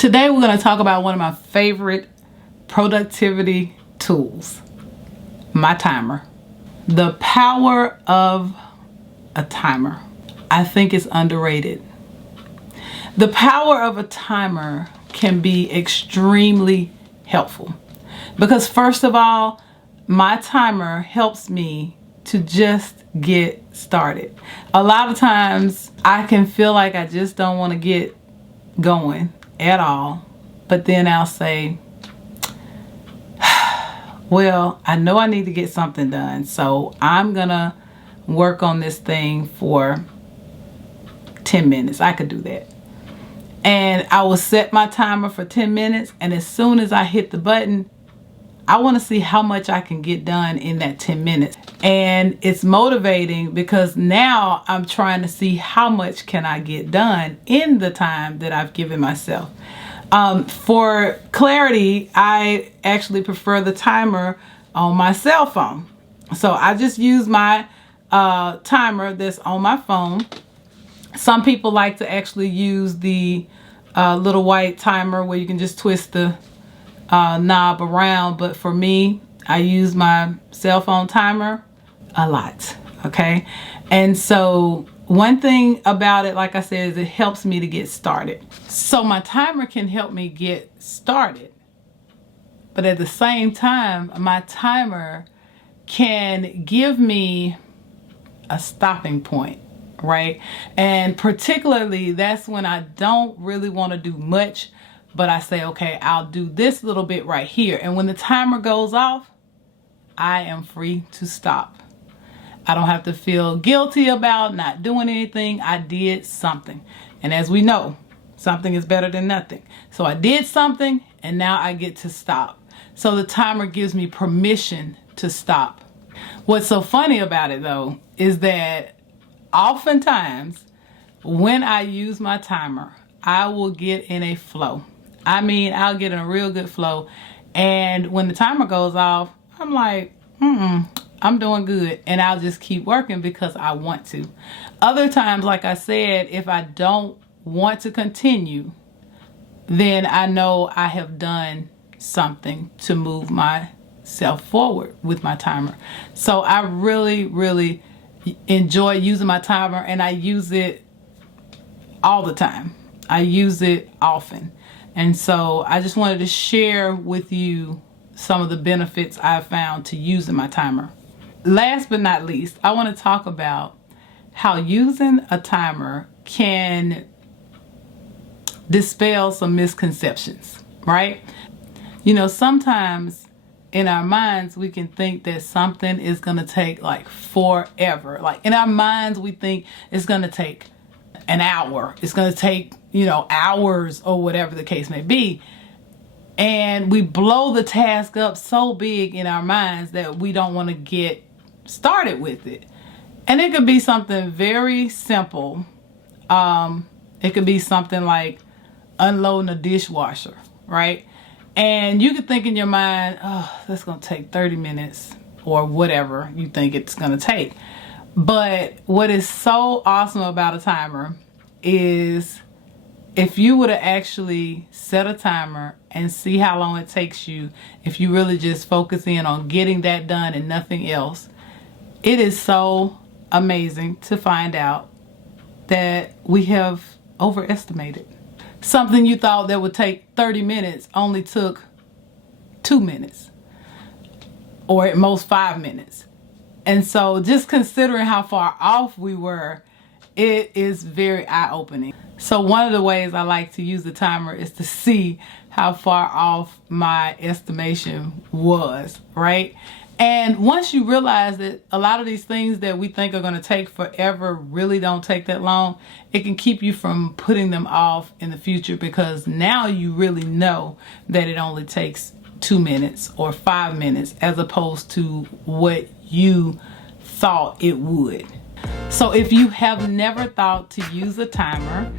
Today we're going to talk about one of my favorite productivity tools, my timer. The power of a timer. I think it's underrated. The power of a timer can be extremely helpful because first of all, my timer helps me to just get started. A lot of times I can feel like I just don't want to get going at all, but then I'll say, well, I know I need to get something done, so I'm gonna work on this thing for 10 minutes. I could do that. And I will set my timer for 10 minutes, and as soon as I hit the button, I want to see how much I can get done in that 10 minutes. And it's motivating because now I'm trying to see how much can I get done in the time that I've given myself. For clarity, I actually prefer the timer on my cell phone. So I just use my timer that's on my phone. Some people like to actually use the little white timer where you can just twist the knob around, but for me, I use my cell phone timer a lot. Okay, and so one thing about it, like I said, is it helps me to get started. So my timer can help me get started, but at the same time, my timer can give me a stopping point, right? And particularly that's when I don't really want to do much, but I say, okay, I'll do this little bit right here. And when the timer goes off, I am free to stop. I don't have to feel guilty about not doing anything. I did something. And as we know, something is better than nothing. So I did something and now I get to stop. So the timer gives me permission to stop. What's so funny about it though, is that oftentimes when I use my timer, I will get in a flow. I mean, I'll get in a real good flow. And when the timer goes off, I'm like, I'm doing good. And I'll just keep working because I want to. Other times, like I said, if I don't want to continue, then I know I have done something to move myself forward with my timer. So I really, really enjoy using my timer, and I use it all the time. I use it often. And so I just wanted to share with you some of the benefits I've found to using my timer. Last but not least, I want to talk about how using a timer can dispel some misconceptions, right? You know, sometimes in our minds, we can think that something is going to take like forever. Like in our minds, we think it's going to take an hour. It's going to take, hours or whatever the case may be. And we blow the task up so big in our minds that we don't want to get started with it. And it could be something very simple. It could be something like unloading a dishwasher, right? And you could think in your mind, oh, that's going to take 30 minutes or whatever you think it's going to take. But what is so awesome about a timer is if you were to actually set a timer and see how long it takes you, if you really just focus in on getting that done and nothing else, it is so amazing to find out that we have overestimated. Something you thought that would take 30 minutes only took 2 minutes, or at most 5 minutes. And so just considering how far off we were, it is very eye-opening. So one of the ways I like to use the timer is to see how far off my estimation was, right? And once you realize that a lot of these things that we think are going to take forever really don't take that long, it can keep you from putting them off in the future, because now you really know that it only takes 2 minutes or 5 minutes as opposed to what you thought it would. So if you have never thought to use a timer,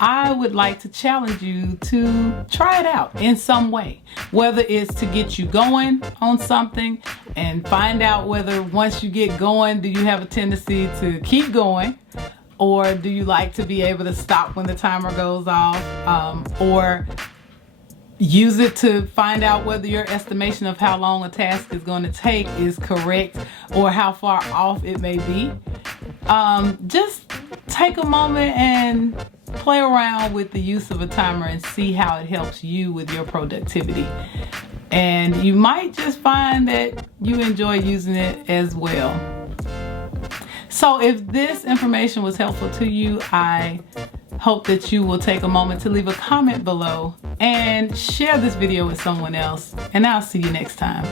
I would like to challenge you to try it out in some way. Whether it's to get you going on something and find out whether once you get going, do you have a tendency to keep going? Or do you like to be able to stop when the timer goes off? Or use it to find out whether your estimation of how long a task is going to take is correct or how far off it may be. Just take a moment and play around with the use of a timer and see how it helps you with your productivity. And you might just find that you enjoy using it as well. So if this information was helpful to you, I hope that you will take a moment to leave a comment below and share this video with someone else. And I'll see you next time.